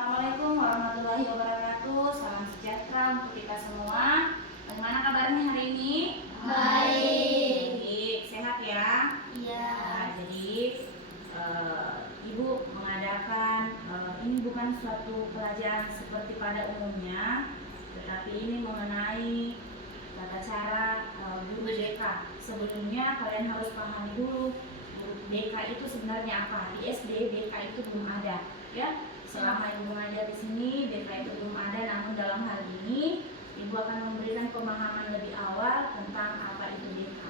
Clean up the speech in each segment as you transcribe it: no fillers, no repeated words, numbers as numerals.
Assalamualaikum warahmatullahi wabarakatuh. Salam sejahtera untuk kita semua. Bagaimana kabarnya hari ini? Baik, sehat ya? Iya. Nah, jadi Ibu mengadakan ini bukan suatu pelajaran seperti pada umumnya, tetapi ini mengenai tata cara guru BK. Sebelumnya kalian harus pahami dulu BK itu sebenarnya apa. Di SD BK itu belum ada, ya. Selama Ibu mengajar di sini, BK itu belum ada. Namun dalam hal ini, Ibu akan memberikan pemahaman lebih awal tentang apa itu BK.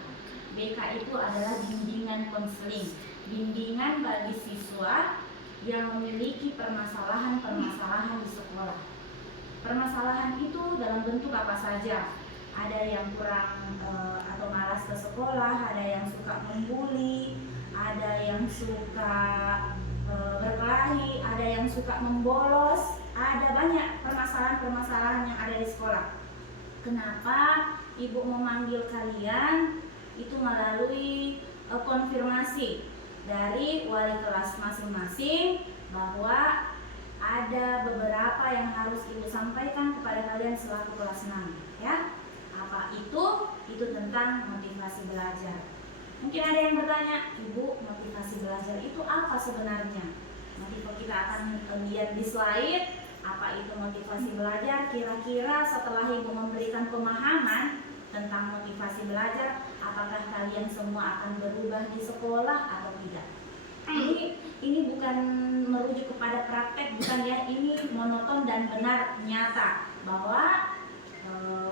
BK itu adalah bimbingan konseling, bimbingan bagi siswa yang memiliki permasalahan-permasalahan di sekolah. Permasalahan itu dalam bentuk apa saja? Ada yang kurang atau malas ke sekolah, ada yang suka membuli, ada yang suka berkelahi, ada yang suka membolos, ada banyak permasalahan-permasalahan yang ada di sekolah. Kenapa Ibu memanggil kalian? Itu melalui konfirmasi dari wali kelas masing-masing bahwa ada beberapa yang harus Ibu sampaikan kepada kalian selaku kelas 6, ya. Apa itu? Itu tentang motivasi belajar. Mungkin ada yang bertanya, Ibu, motivasi belajar itu apa sebenarnya? Nanti kita akan lihat di slide apa itu motivasi belajar. Kira-kira setelah Ibu memberikan pemahaman tentang motivasi belajar, apakah kalian semua akan berubah di sekolah atau tidak? Ini bukan merujuk kepada praktek, bukan ya, ini monoton dan benar nyata bahwa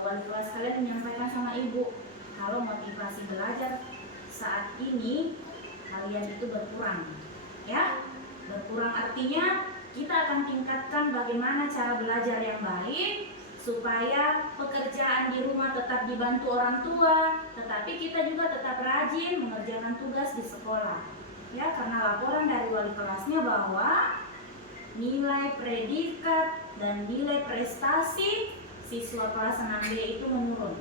wali kelas kalian menyampaikan sama Ibu kalau motivasi belajar saat ini kalian itu berkurang, ya. Berkurang artinya kita akan tingkatkan bagaimana cara belajar yang baik supaya pekerjaan di rumah tetap dibantu orang tua, tetapi kita juga tetap rajin mengerjakan tugas di sekolah, ya. Karena laporan dari wali kelasnya bahwa nilai predikat dan nilai prestasi siswa kelas 6B itu menurun,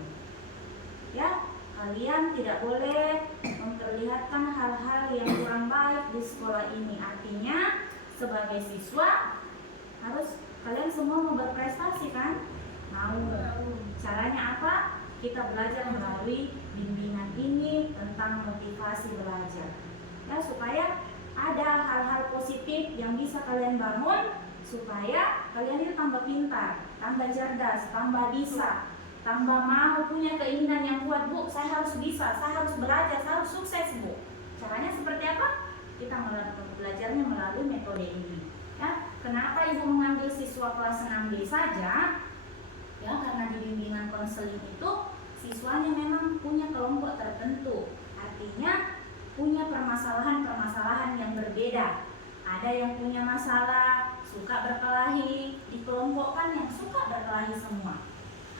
ya. Kalian tidak boleh memperlihatkan hal-hal yang kurang baik di sekolah ini. Artinya sebagai siswa harus kalian semua mau berprestasi, kan? Mau. Caranya apa? Kita belajar melalui bimbingan ini tentang motivasi belajar, ya, supaya ada hal-hal positif yang bisa kalian bangun supaya kalian itu tambah pintar, tambah cerdas, tambah bisa, tambah mau punya keinginan yang kuat. Bu, saya harus bisa, saya harus belajar, saya harus sukses, Bu. Caranya seperti apa? Kita belajarnya melalui metode ini, ya. Kenapa Ibu mengambil siswa kelas 6B saja? Ya, karena di bimbingan konseling itu siswanya memang punya kelompok tertentu. Artinya punya permasalahan-permasalahan yang berbeda. Ada yang punya masalah suka berkelahi, dikelompokkan yang suka berkelahi semua.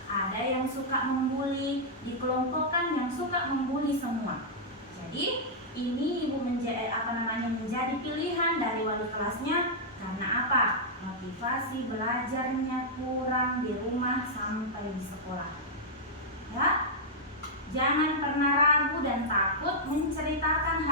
Ada yang suka membuli, dikelompokkan yang suka membuli semua. Jadi ini Ibu menjadi pilihan dari wali kelasnya. Karena apa? Motivasi belajarnya kurang di rumah sampai di sekolah, ya. Jangan pernah ragu dan takut menceritakan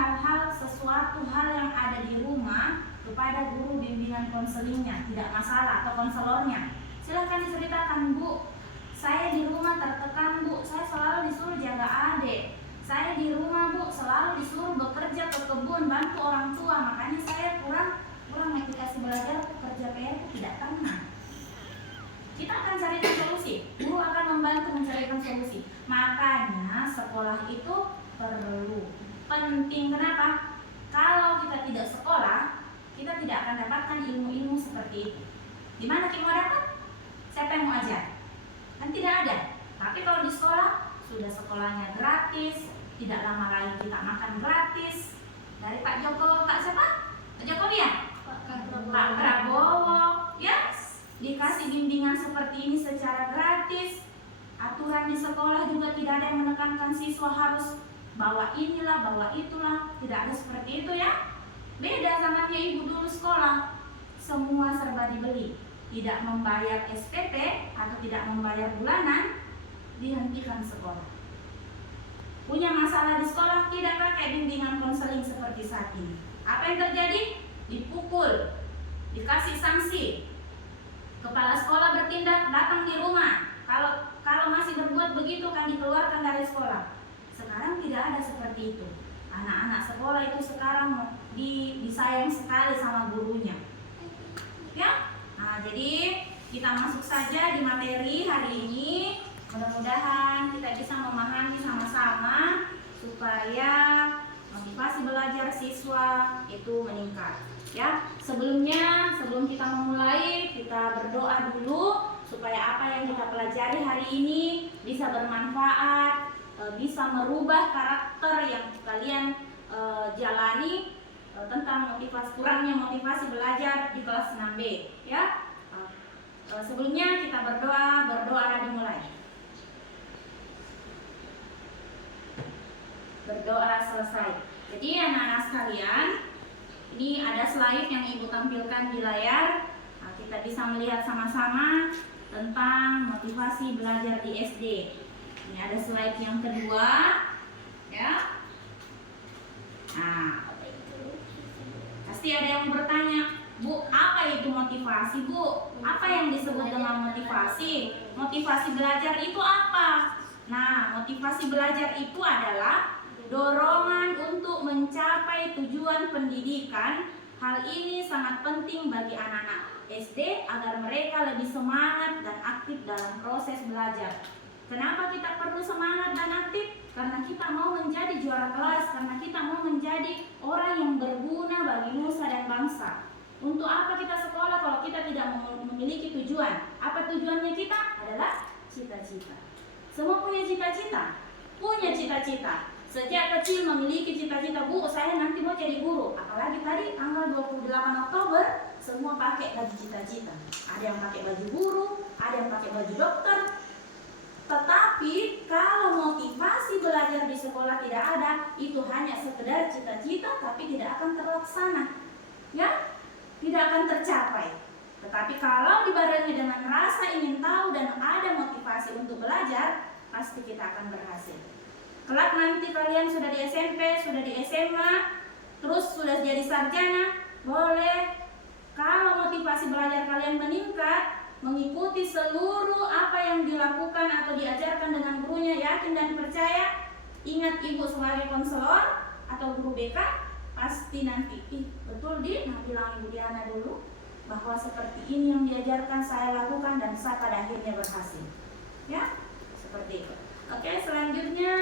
sesuatu hal yang ada di rumah kepada guru bimbingan konselingnya, tidak masalah, atau konselornya. Silahkan diceritakan, Bu, saya di rumah tertekan, Bu, saya selalu disuruh jaga adik, saya di rumah, Bu, selalu disuruh bekerja ke kebun, bantu orang tua, makanya saya kurang motivasi belajar, kerja PR tidak tenang. Kita akan carikan solusi, guru akan membantu mencarikan solusi. Makanya sekolah itu perlu, penting. Kenapa? Kalau kita tidak sekolah, kita tidak akan dapatkan ilmu-ilmu seperti itu. Di mana kita mau dapat? Siapa yang mau ajar? Kan tidak ada. Tapi kalau di sekolah, sudah sekolahnya gratis, tidak lama lagi kita makan gratis. Dari Pak siapa? Pak Jokowi ya? Pak Prabowo, ya. Dikasih bimbingan seperti ini secara gratis. Aturan di sekolah juga tidak ada yang menekankan siswa harus bawa inilah, bawa itulah. Tidak ada seperti itu, ya. Beda zamannya Ibu dulu sekolah, semua serba dibeli. Tidak membayar SPP atau tidak membayar bulanan, dihentikan sekolah. Punya masalah di sekolah, tidak pakai bimbingan konseling seperti saat ini. Apa yang terjadi? Dipukul, dikasih sanksi, tidak ada seperti itu. Anak-anak sekolah itu sekarang disayang sekali sama gurunya. Ya, nah jadi kita masuk saja di materi hari ini. Mudah-mudahan kita bisa memahami sama-sama supaya motivasi belajar siswa itu meningkat. Ya, sebelum kita memulai, kita berdoa dulu supaya apa yang kita pelajari hari ini bisa bermanfaat, bisa merubah karakter yang kalian jalani tentang kurangnya motivasi belajar di kelas 6B. Ya, sebelumnya kita berdoa dimulai. Berdoa selesai. Jadi anak-anak sekalian, ini ada slide yang Ibu tampilkan di layar. Nah, kita bisa melihat sama-sama tentang motivasi belajar di SD. Ini ada slide yang kedua, ya. Nah, pasti ada yang bertanya, Bu, apa itu motivasi, Bu? Apa yang disebut dengan motivasi? Motivasi belajar itu apa? Nah, motivasi belajar itu adalah dorongan untuk mencapai tujuan pendidikan. Hal ini sangat penting bagi anak-anak SD agar mereka lebih semangat dan aktif dalam proses belajar. Kenapa kita perlu semangat dan aktif? Karena kita mau menjadi juara kelas, karena kita mau menjadi orang yang berguna bagi nusa dan bangsa. Untuk apa kita sekolah kalau kita tidak memiliki tujuan? Apa tujuannya kita? Adalah cita-cita. Semua punya cita-cita? Punya cita-cita. Sejak kecil memiliki cita-cita, Bu, saya nanti mau jadi guru. Apalagi tadi tanggal 28 Oktober, semua pakai baju cita-cita. Ada yang pakai baju guru, ada yang pakai baju dokter. Tetapi kalau motivasi belajar di sekolah tidak ada, itu hanya sekedar cita-cita tapi tidak akan terlaksana. Ya, tidak akan tercapai. Tetapi kalau dibarengi dengan rasa ingin tahu dan ada motivasi untuk belajar, pasti kita akan berhasil. Kelak nanti kalian sudah di SMP, sudah di SMA, terus sudah jadi sarjana, boleh. Kalau motivasi belajar kalian meningkat, mengikuti seluruh apa yang dilakukan atau diajarkan dengan gurunya, yakin dan percaya, ingat Ibu sebagai konselor atau guru BK, pasti nanti, betul nanti bilang Ibu Diana dulu, bahwa seperti ini yang diajarkan saya lakukan dan saya pada akhirnya berhasil. Ya, seperti itu. Oke, selanjutnya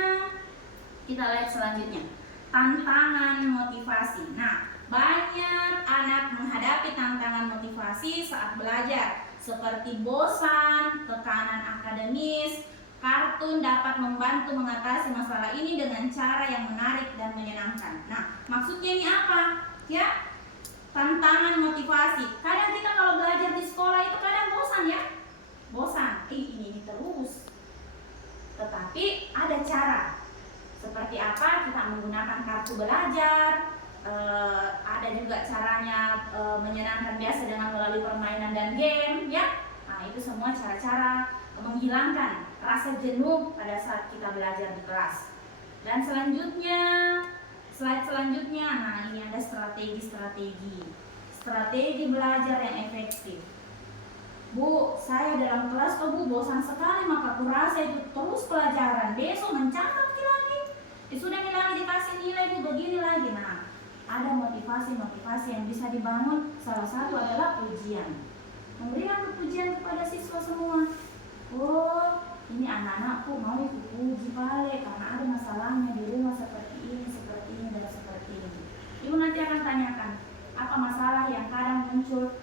kita lihat selanjutnya. Tantangan motivasi. Nah, banyak anak menghadapi tantangan motivasi saat belajar, seperti bosan, tekanan akademis. Kartun dapat membantu mengatasi masalah ini dengan cara yang menarik dan menyenangkan. Nah, maksudnya ini apa? Ya, tantangan motivasi. Kadang kita kalau belajar di sekolah itu kadang bosan ya. Bosan, ini terus. Tetapi ada cara. Seperti apa? Kita menggunakan kartu belajar. Ada juga caranya menyenangkan biasa dengan melalui permainan dan game, ya. Nah, itu semua cara-cara menghilangkan rasa jenuh pada saat kita belajar di kelas. Dan selanjutnya, slide selanjutnya, nah ini ada strategi belajar yang efektif. Bu, saya dalam kelas kok Bu bosan sekali, maka kurasa itu terus pelajaran. Besok mencatat lagi. Sudah lagi dikasih nilai Bu begini lagi. Nah, ada motivasi yang bisa dibangun. Salah satu adalah pujian. Memberikan pujian kepada siswa semua. Oh, ini anak-anakku mau dipuji Pale karena ada masalahnya di rumah seperti ini dan seperti ini. Ibu nanti akan tanyakan apa masalah yang kadang muncul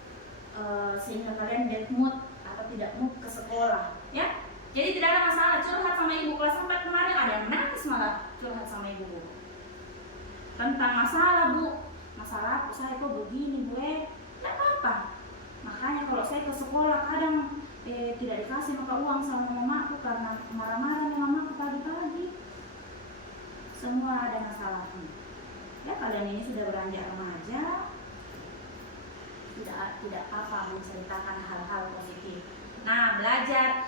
sehingga kalian bad mood atau tidak mood ke sekolah, ya. Jadi tidak ada masalah curhat sama ibu. Kelas 4 kemarin ada yang nangis malah curhat sama ibu tentang masalah, Bu. Masalah saya kok begini, Bu. Tidak apa-apa. Makanya kalau saya ke sekolah kadang tidak dikasih maka uang sama mamaku karena marah-marah sama mamaku pagi-pagi. Semua ada masalahnya. Ya, kalian ini sudah beranjak remaja. Tidak apa menceritakan hal-hal positif. Nah, belajar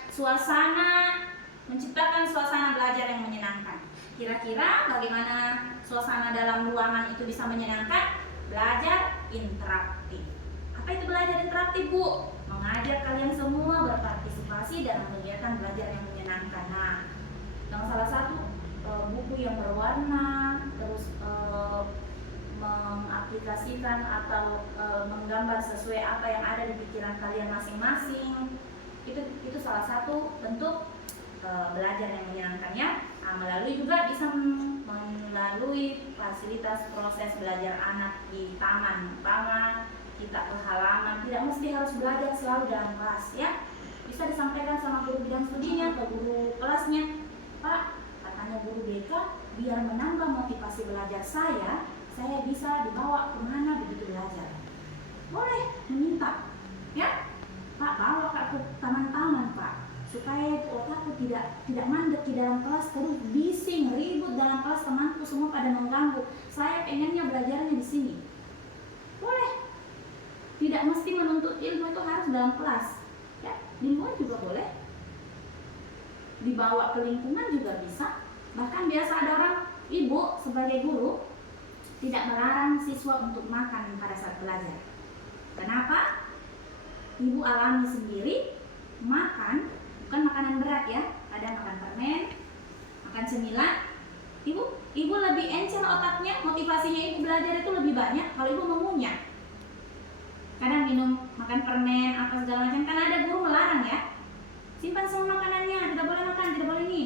menciptakan suasana belajar yang menyenangkan. Kira-kira bagaimana suasana dalam ruangan itu bisa menyenangkan? Belajar interaktif. Apa itu belajar interaktif, Bu? Mengajak kalian semua berpartisipasi dalam kegiatan belajar yang menyenangkan. Nah, yang salah satu buku yang berwarna, terus mengaplikasikan atau menggambar sesuai apa yang ada di pikiran kalian masing-masing. Itu salah satu bentuk belajar yang menyenangkan ya. Melalui juga bisa melalui fasilitas proses belajar anak di taman, umpama kita ke halaman, tidak mesti harus belajar selalu dalam kelas ya. Bisa disampaikan sama guru bidang studinya atau guru kelasnya, Pak, katanya guru BK, biar menambah motivasi belajar saya bisa dibawa kemana begitu belajar. Boleh meminta, ya, Pak, bawa Kak ke taman-taman Pak, supaya otakku tidak mandek di dalam kelas, terus bising, ribut dalam kelas, temanku semua pada mengganggu. Saya pengennya belajarnya di sini. Boleh. Tidak mesti menuntut ilmu itu harus dalam kelas. Ya, di luar juga boleh. Dibawa ke lingkungan juga bisa. Bahkan biasa ada orang, ibu sebagai guru tidak melarang siswa untuk makan pada saat belajar. Kenapa? Ibu alami sendiri, makan bukan makanan berat ya. Ada makan permen, makan cemilan. Ibu lebih encer otaknya, motivasinya ibu belajar itu lebih banyak kalau ibu mengunyah. Kadang minum, makan permen, apa segala macam, kan ada guru melarang ya. Simpan semua makanannya, tidak boleh makan, tidak boleh ini.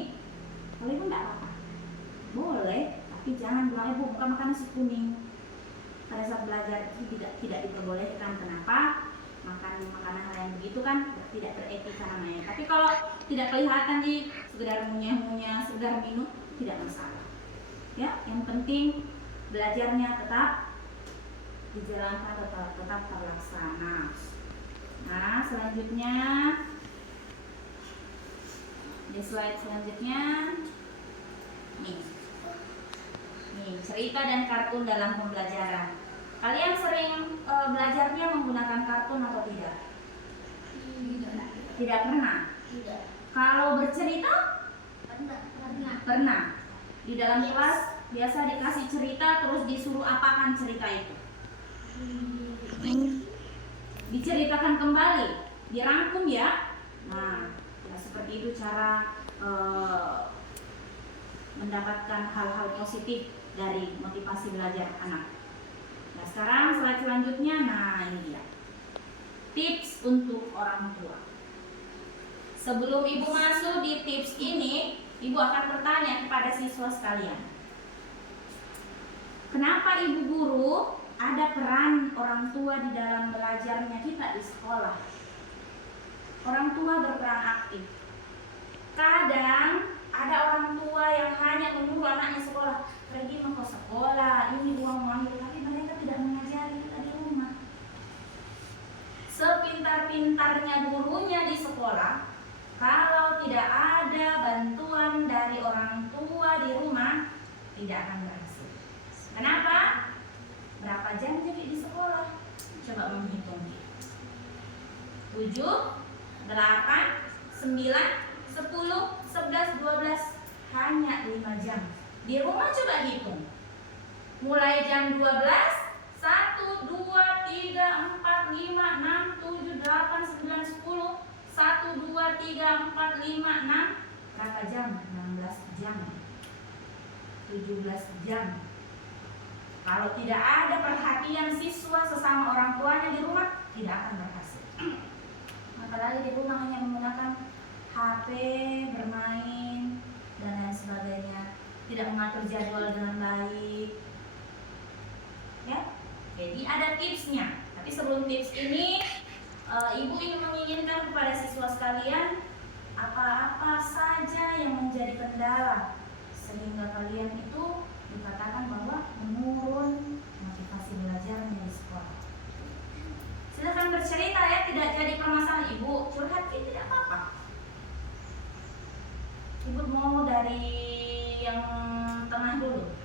Kalau ibu enggak apa-apa. Boleh, tapi jangan bilang ibu bukan makan nasi kuning. Pada saat belajar itu tidak diperbolehkan. Kenapa? Makan makanan hal yang begitu kan tidak beretika namanya. Tapi kalau tidak kelihatan di sekedar ngunyah-ngunyah, sekedar minum, tidak masalah. Ya, yang penting belajarnya tetap dijalankan, tetap terlaksana. Nah, selanjutnya di slide selanjutnya nih cerita dan kartun dalam pembelajaran. Kalian sering belajarnya menggunakan kartun atau tidak? Tidak pernah. Tidak. Kalau bercerita? Pernah. Di dalam kelas biasa dikasih cerita, terus disuruh apakan cerita itu? Diceritakan kembali, dirangkum ya. Nah, ya seperti itu cara mendapatkan hal-hal positif dari motivasi belajar anak. Nah, sekarang slide selanjutnya, nah ini dia. Tips untuk orang tua. Sebelum ibu masuk di tips ini, ibu akan bertanya kepada siswa sekalian. Kenapa ibu guru ada peran orang tua di dalam belajarnya kita di sekolah? Orang tua berperan aktif. Kadang ada orang tua yang hanya menyuruh anaknya sekolah, pergi mau ke sekolah, ini uang mengambil, tapi mereka tidak mengajari kita di rumah. Sepintar-pintarnya gurunya di sekolah, kalau tidak ada bantuan dari orang tua di rumah, tidak akan berhasil. Kenapa? Berapa jam jadi di sekolah? Coba menghitung. 7, 8, 9, 10, 11, 12, hanya 5 jam. Di rumah coba hitung. Mulai jam 12, 1, 2, 3, 4, 5, 6, 7, 8, 9, 10, 1, 2, 3, 4, 5, 6. Berapa jam? 16 jam. 17 jam. Kalau tidak ada perhatian siswa sesama orang tuanya di rumah, tidak akan berhasil. Apalagi di rumah hanya menggunakan HP, bermain, dan lain sebagainya, tidak mengatur jadwal dengan baik. Ya, jadi ada tipsnya. Tapi sebelum tips ini, ibu ingin menginginkan kepada siswa sekalian apa-apa saja yang menjadi kendala sehingga kalian itu dikatakan bahwa menurun motivasi belajarnya di sekolah. Silahkan bercerita ya, tidak jadi permasalahan. Ibu curhat tidak apa-apa. Ibu mau dari yang tengah dulu,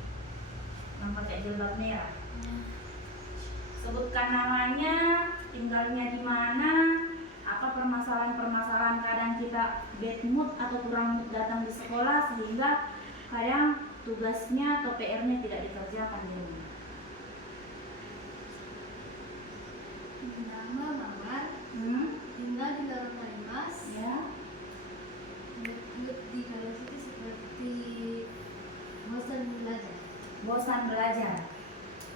yang pakai jilbab merah. Sebutkan namanya, tinggalnya di mana, apa permasalahan-permasalahan kadang kita bad mood atau kurang mood datang di sekolah sehingga kadang tugasnya atau PR-nya tidak dikerjakan di rumah. Nama Mamar, tinggal di Lorong Kalimas. Ya. Mood di kelas itu seperti bosan belajar.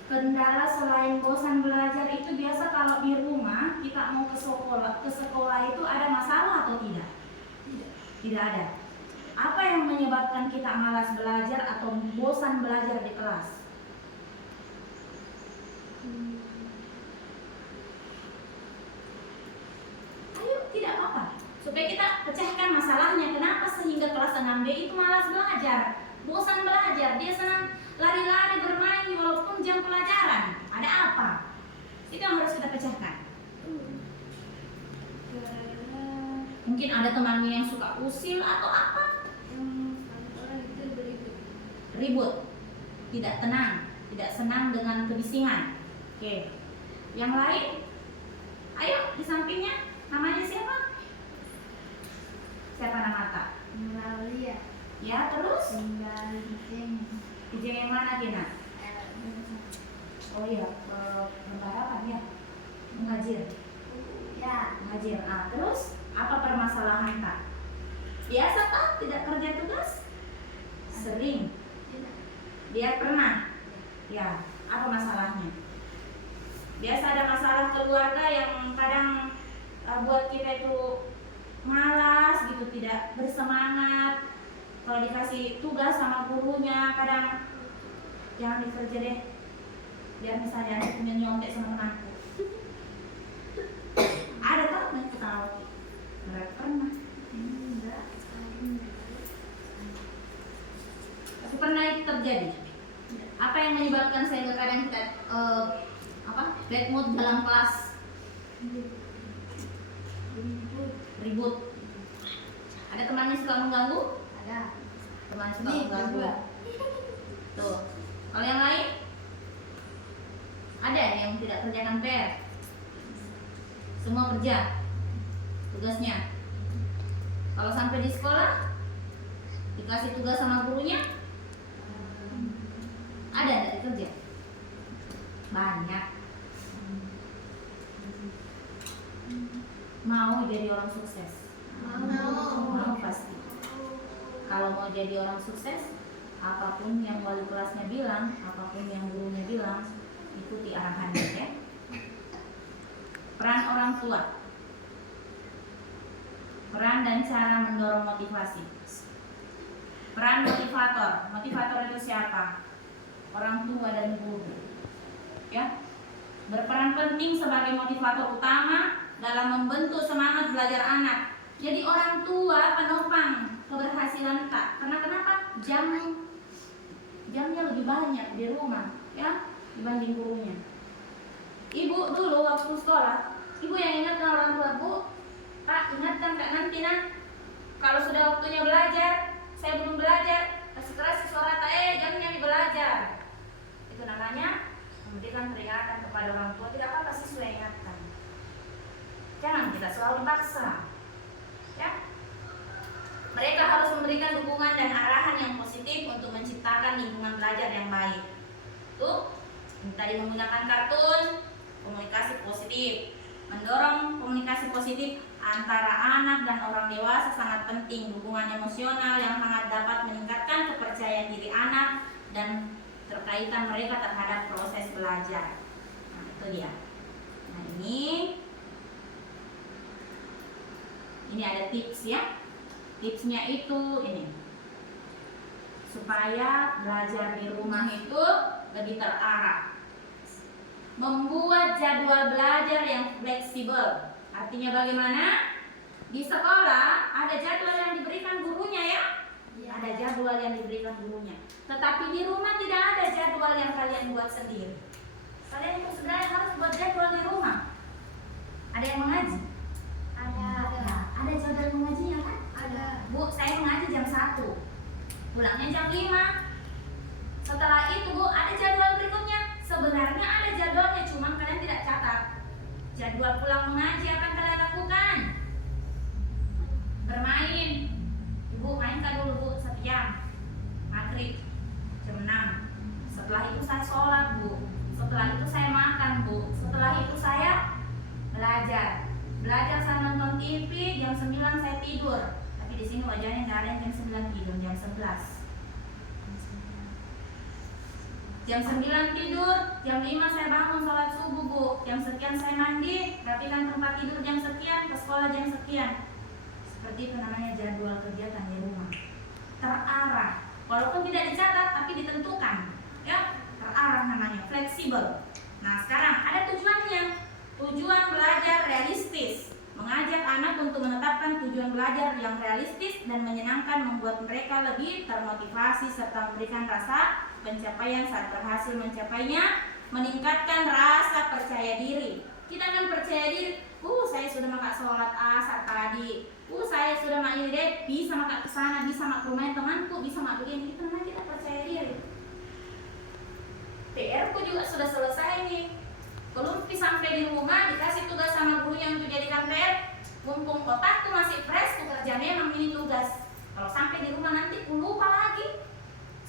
Kendala selain bosan belajar itu biasa kalau di rumah kita mau ke sekolah itu ada masalah atau tidak? Tidak ada. Apa yang menyebabkan kita malas belajar atau bosan belajar di kelas? Ayo, tidak apa-apa. Supaya kita pecahkan masalahnya. Kenapa sehingga kelas 6B itu malas belajar, bosan belajar, dia senang lari-lari bermain walaupun jam pelajaran. Ada apa? Itu yang harus kita pecahkan. Mungkin ada temannya yang suka usil atau apa? Ribut, tidak tenang, tidak senang dengan kebisingan. Oke. Yang lain? Ayo di sampingnya. Namanya siapa? Siapa nama tak? Melalui Ya, terus? tinggal Ijeng. Ijeng yang mana, Gina? Oh iya, apa ya? Mengajar. Ya. Mengajar. Ah, terus apa permasalahan tak? Biasa tak tidak kerja tugas? Sering. Dia pernah. Ya, apa masalahnya? Biasa ada masalah keluarga yang kadang buat kita itu malas gitu, tidak bersemangat. Kalau dikasih tugas sama gurunya kadang jangan dikerja deh, biar misalnya ada punya nyontek sama temanku. Ada tak yang ketawa? Mereka pernah. Enggak. Tapi pernah itu terjadi. Apa yang menyebabkan sehingga kadang kita bad mood dalam kelas? Ribut. Ada temannya suka mengganggu? Ada. Teman suka mengganggu. Tuh. Kalau yang lain? Ada yang tidak kerjakan PR? Semua kerja tugasnya. Kalau sampai di sekolah dikasih tugas sama gurunya, ada yang tidak kerja? Banyak. Mau jadi orang sukses? Mau pasti. Kalau mau jadi orang sukses, apapun yang wali kelasnya bilang, apapun yang gurunya bilang, ikuti arahannya ya. Peran orang tua. Peran dan cara mendorong motivasi. Peran motivator. Motivator itu siapa? Orang tua dan guru. Ya. Berperan penting sebagai motivator utama dalam membentuk semangat belajar anak. Jadi orang tua penopang keberhasilan tak. Karena kenapa? Jamnya lebih banyak di rumah, ya, dibanding gurunya. Ibu dulu waktu sekolah, ibu yang ingatkan orang tua, Bu, Pak, ingatkan Kak nanti kalau sudah waktunya belajar, saya belum belajar, kasih keras suara tak, jamnya belajar. Itu namanya memberikan peringatan kepada orang tua. Tidak apa-apa siswa ingatkan. Jangan kita selalu paksa, ya. Mereka harus memberikan dukungan dan arahan yang positif untuk menciptakan lingkungan belajar yang baik. Tuh, tadi menggunakan kartun, komunikasi positif, mendorong komunikasi positif antara anak dan orang dewasa sangat penting. Dukungan emosional yang sangat dapat meningkatkan kepercayaan diri anak dan terkaitan mereka terhadap proses belajar. Nah, itu dia. Nah, ini ada tips ya. Tipsnya itu ini, supaya belajar di rumah itu lebih terarah. Membuat jadwal belajar yang fleksibel. Artinya bagaimana? Di sekolah ada jadwal yang diberikan gurunya ya. Ada jadwal yang diberikan gurunya. Tetapi di rumah tidak ada jadwal yang kalian buat sendiri. Kalian itu sebenarnya harus buat jadwal di rumah. Ada yang mengaji? Ada. Ada jadwal mengajinya kan? Ada. Bu, saya mengaji jam 1, pulangnya jam 5. Setelah itu Bu, ada jadwal berikutnya. Sebenarnya ada jadwalnya, cuma kalian tidak catat. Jadwal pulang mengaji akan kalian lakukan bermain. Ibu mainkan dulu Bu 1 jam, maghrib jam 6. Setelah itu saya sholat Bu. Setelah itu saya makan Bu. Setelah itu saya belajar saya nonton TV, jam 9 saya tidur. Tapi di sini wajahnya nggak ada yang jam 9 tidur, jam 11. Jam 9 tidur, jam 5 saya bangun sholat subuh Bu, jam sekian saya mandi, rapikan tempat tidur jam sekian, ke sekolah jam sekian. Seperti itu namanya jadwal kegiatan di rumah. Terarah, walaupun tidak dicatat tapi ditentukan, ya, terarah namanya, fleksibel. Nah sekarang ada tujuannya, tujuan belajar realistis. Mengajak anak untuk menetapkan tujuan belajar yang realistis dan menyenangkan, membuat mereka lebih termotivasi serta memberikan rasa pencapaian saat berhasil mencapainya, meningkatkan rasa percaya diri. Kita akan percaya diri, saya sudah maka sholat asar tadi, saya sudah mak ini bisa maka kesana, bisa mak rumah temanku, bisa mak begini. Karena kita percaya diri. PR ku juga sudah selesai nih. Belum sampai di rumah dikasih tugas sama gurunya untuk jadikan PR. Mumpung otakku masih fresh, ku kerja memang ini tugas. Kalau sampai di rumah nanti ku lupa lagi,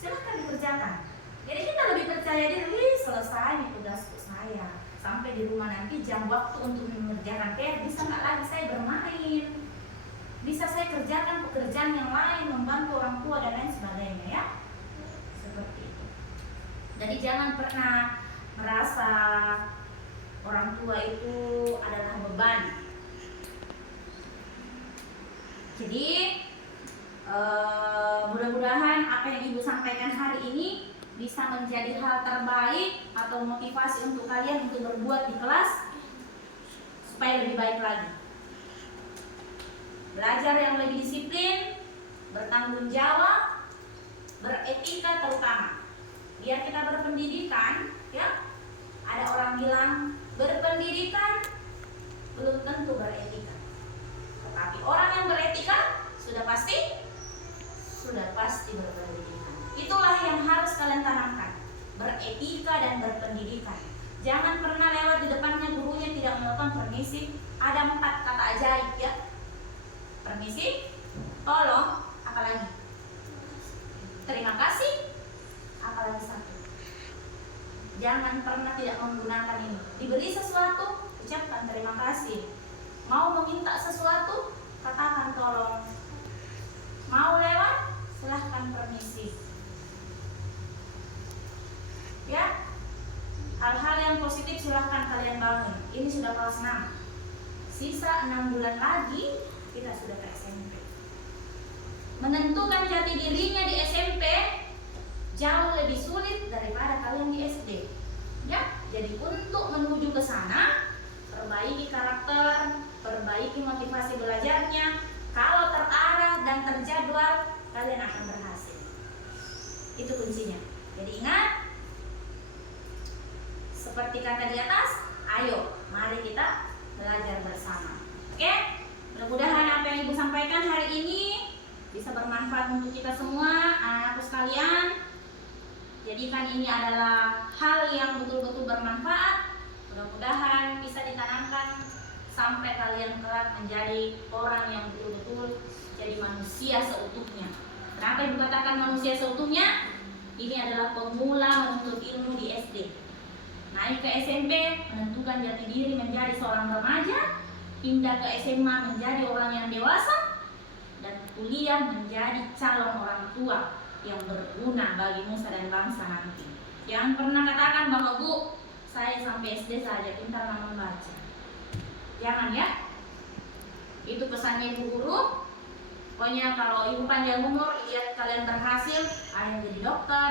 silahkan dikerjakan. Jadi kita lebih percaya diri, selesai nih tugasku saya. Sampai di rumah nanti jam waktu untuk mengerjakan PR, bisa nggak lagi saya bermain, bisa saya kerjakan pekerjaan yang lain, membantu orang tua dan lain sebagainya, ya. Seperti itu. Jadi jangan pernah merasa orang tua itu adalah beban. Jadi mudah-mudahan apa yang Ibu sampaikan hari ini bisa menjadi hal terbaik atau motivasi untuk kalian untuk berbuat di kelas supaya lebih baik lagi. Belajar yang lebih disiplin, bertanggung jawab, beretika terutama. Biar kita berpendidikan, ya. Ada orang bilang berpendidikan belum tentu beretika. Tetapi orang yang beretika sudah pasti berpendidikan. Itulah yang harus kalian tanamkan, beretika dan berpendidikan. Jangan pernah lewat di depannya gurunya tidak melakukan permisi. Ada 4 kata ajaib, ya. Permisi, tolong, apalagi? Terima kasih, apalagi satu. Jangan pernah tidak menggunakan ini. Diberi sesuatu, ucapkan terima kasih. Mau meminta sesuatu, katakan tolong. Mau lewat, silahkan permisi. Ya, hal-hal yang positif silahkan kalian bangun. Ini sudah kelas 6. Sisa 6 bulan lagi kita sudah ke SMP. Menentukan jati dirinya di SMP jauh lebih sulit daripada kalian di SD. Ya, jadi untuk menuju ke sana, perbaiki karakter, perbaiki motivasi belajarnya. Kalau terarah dan terjadwal, kalian akan berhasil. Itu kuncinya. Jadi ingat, seperti kata di atas, ayo, mari kita belajar bersama. Oke? Mudah-mudahan apa yang Ibu sampaikan hari ini bisa bermanfaat untuk kita semua, anak-anakku sekalian. Jadikan ini adalah hal yang betul-betul bermanfaat. Mudah-mudahan bisa ditanamkan sampai kalian kelak menjadi orang yang betul-betul jadi manusia seutuhnya. Kenapa Ibu katakan manusia seutuhnya? Ini adalah pemula menuntut ilmu di SD. Naik ke SMP, menentukan jati diri menjadi seorang remaja, pindah ke SMA menjadi orang yang dewasa, dan kuliah menjadi calon orang tua yang berguna bagi nusa dan bangsa nanti. Jangan pernah katakan bahwa Bu, saya sampai SD saja pintar membaca. Jangan, ya. Itu pesannya Ibu Guru. Pokoknya kalau Ibu panjang umur, lihat kalian berhasil, ada yang jadi dokter,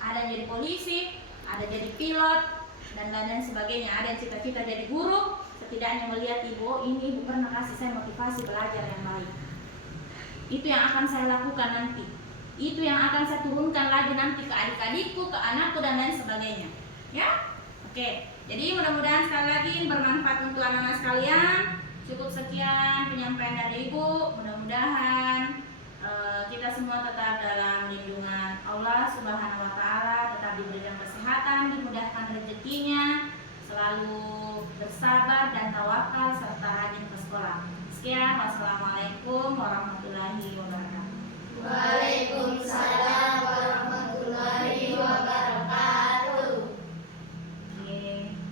ada yang jadi polisi, ada jadi pilot, dan lain-lain sebagainya. Ada yang cita-cita jadi guru, setidaknya melihat Ibu, ini Ibu pernah kasih saya motivasi belajar yang baik. Itu yang akan saya lakukan nanti. Itu yang akan saya turunkan lagi nanti ke adik-adikku, ke anakku, dan lain sebagainya. Ya? Oke. Jadi mudah-mudahan sekali lagi bermanfaat untuk anak-anak sekalian. Cukup sekian penyampaian dari Ibu. Mudah-mudahan kita semua tetap dalam lindungan Allah Subhanahu wa Ta'ala, tetap diberikan kesehatan, dimudahkan rezekinya, selalu bersabar dan tawakal serta rajin ke sekolah. Sekian, wassalamualaikum warahmatullahi wabarakatuh. Waalaikumsalam